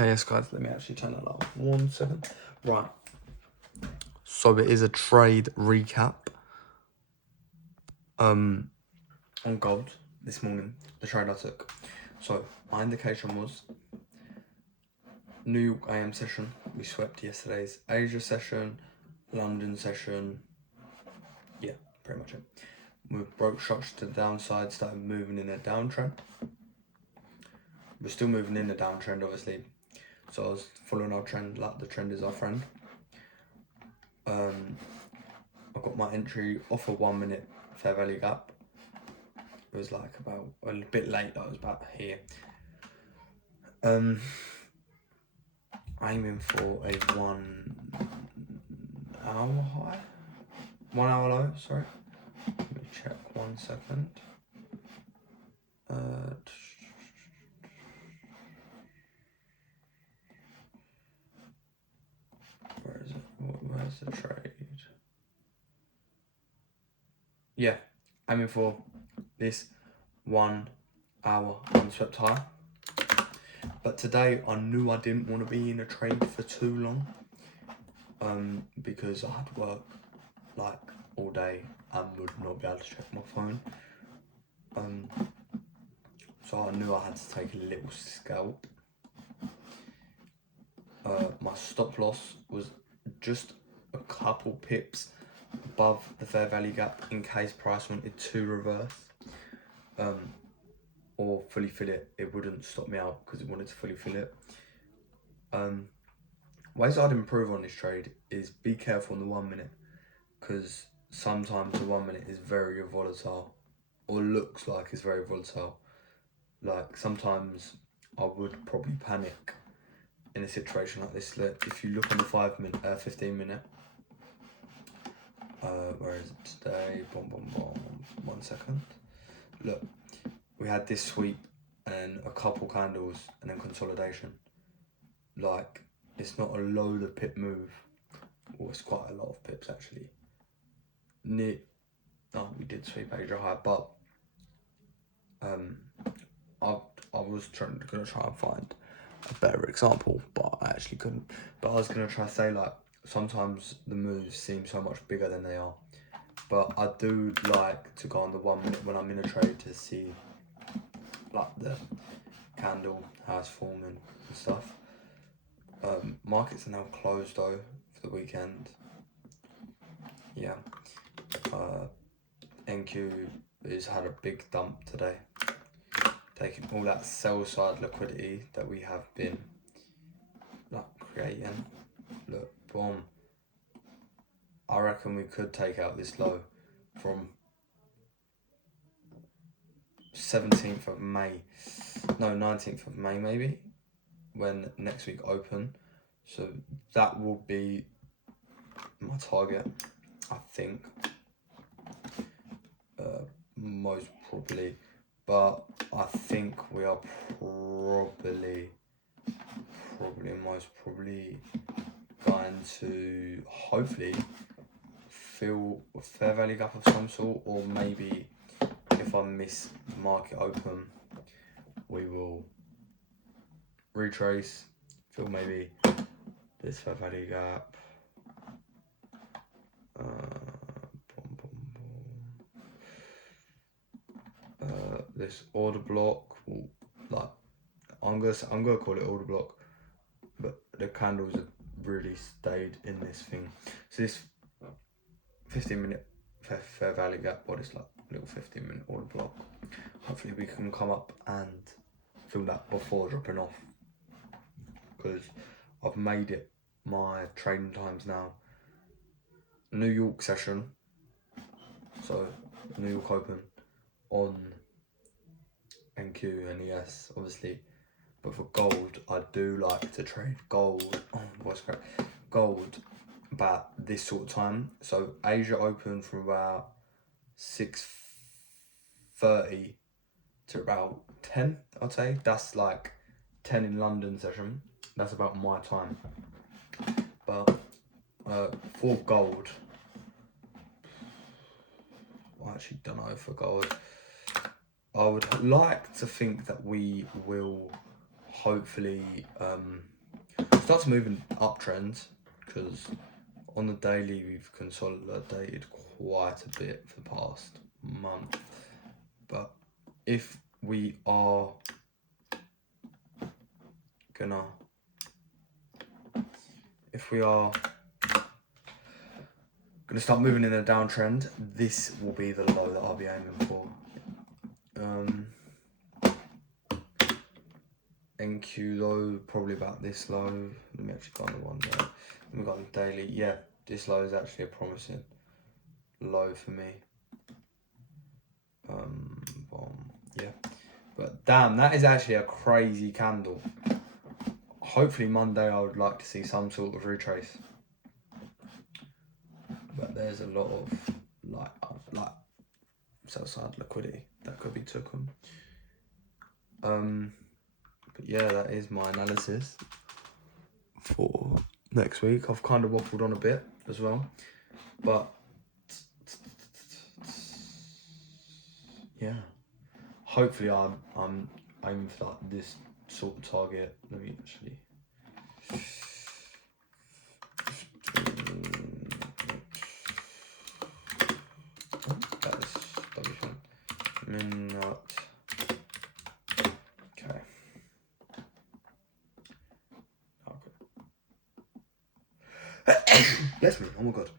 Okay, yes, guys, let me actually turn that up. 1 second. Right. So it is a trade recap. On gold this morning, the trade I took. So my indication was New York AM session. We swept yesterday's Asia session, London session. Yeah, pretty much it. We broke structure to the downside, started moving in a downtrend. We're still moving in a downtrend, obviously. So I was following our trend, like the trend is our friend. I got my entry off a 1 minute fair value gap. It was like about a bit late, I was about here. Aiming for a 1 hour high, 1 hour low, sorry. Let me check 1 second. Where is it? Where's the trade? Yeah, aiming for this 1 hour unswept high. But today I knew I didn't want to be in a trade for too long, because I had work like all day and would not be able to check my phone. So I knew I had to take a little scalp. My stop loss was just a couple pips above the fair value gap in case price wanted to reverse or fully fill it. It wouldn't stop me out because it wanted to fully fill it. Ways I'd improve on this trade is be careful on the 1 minute, because sometimes the 1 minute is very volatile, or looks like it's very volatile. Like sometimes I would probably panic in a situation like this. If you look on the 15 minute, where is it today? Boom, boom, boom. 1 second. Look, we had this sweep and a couple candles and then consolidation. Like, it's not a load of pip move. Well, it's quite a lot of pips actually. We did sweep Asia high, but I was gonna try and find a better example, but I actually couldn't. But I was gonna try to say, like, sometimes the moves seem so much bigger than they are. But I do like to go on the 1 minute when I'm in a trade to see like the candle, how it's forming and stuff. Markets are now closed though for the weekend. Yeah. NQ has had a big dump today, taking all that sell side liquidity that we have been like creating. Look, boom. I reckon we could take out this low from 17th of May. No, 19th of May maybe, when next week open. So that will be my target, I think. Most probably. But I think we are most probably going to hopefully fill a fair value gap of some sort, or maybe if I miss the market open, we will retrace, fill maybe this fair value gap. This order block, like I'm gonna call it order block, but the candles have really stayed in this thing. So this 15 minute fair value gap, what is like a little 15 minute order block. Hopefully we can come up and fill that before dropping off, because I've made it my trading times now. New York session, so New York open on NQ and ES obviously, but for gold I do like to trade gold. Gold about this sort of time. So Asia open from about 6:30 to about 10, I'd say. That's like 10 in London session. That's about my time. But for gold, I actually don't know for gold. I would like to think that we will hopefully starts moving uptrends, because on the daily we've consolidated quite a bit for the past month. But if we are gonna, start moving in a downtrend, this will be the low that I'll be aiming for. NQ low, probably about this low. Let me actually go on the one there. We've got the daily. Yeah, this low is actually a promising low for me. Yeah, but damn, that is actually a crazy candle. Hopefully Monday I would like to see some sort of retrace. But there's a lot of like sell side liquidity that could be taken. But yeah, that is my analysis for next week. I've kind of waffled on a bit as well, but yeah, hopefully I'm aiming for like this sort of target. Let me actually. That is double fun. Minute. Okay. Bless me. Oh my god.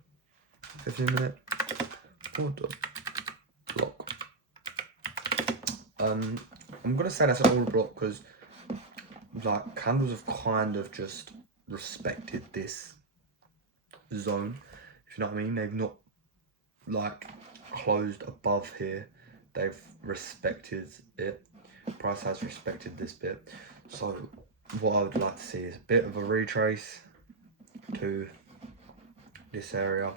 15-minute order block. I'm gonna say that's an order block because like candles have kind of just respected this zone, if you know what I mean. They've not like closed above here, they've respected it. Price has respected this bit, so what I would like to see is a bit of a retrace to this area,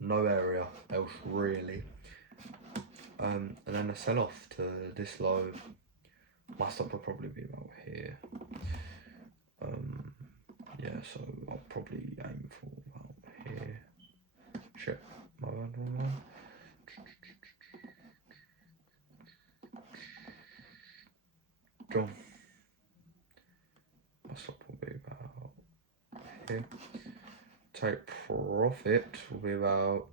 no area else really, and then a sell-off to this low. My stop will probably be about here. Yeah, so I'll probably aim for about here. Shit, my bad, my bad. Go. My stop will be about here. Take profit will be about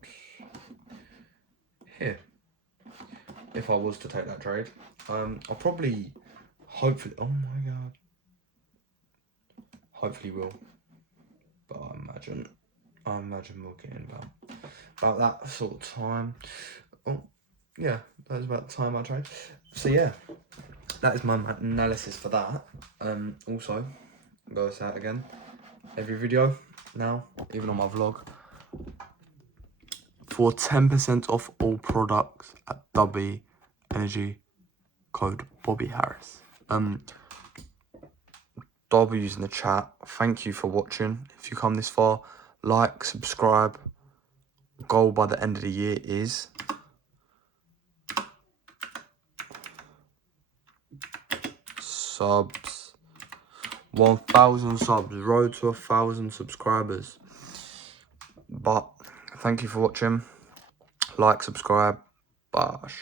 here. If I was to take that trade, I'll probably, hopefully, oh my god, hopefully will, but I imagine we'll get in about that sort of time. Oh yeah, that was about the time I trade. So yeah, that is my analysis for that. Also, go this out again every video now, even on my vlog, for 10% off all products at Dubby Energy, code Bobby Harris. W's in the chat. Thank you for watching. If you come this far, like, subscribe. Goal by the end of the year is subs. 1,000 subs. Road to 1,000 subscribers. But thank you for watching. Like, subscribe. Bash.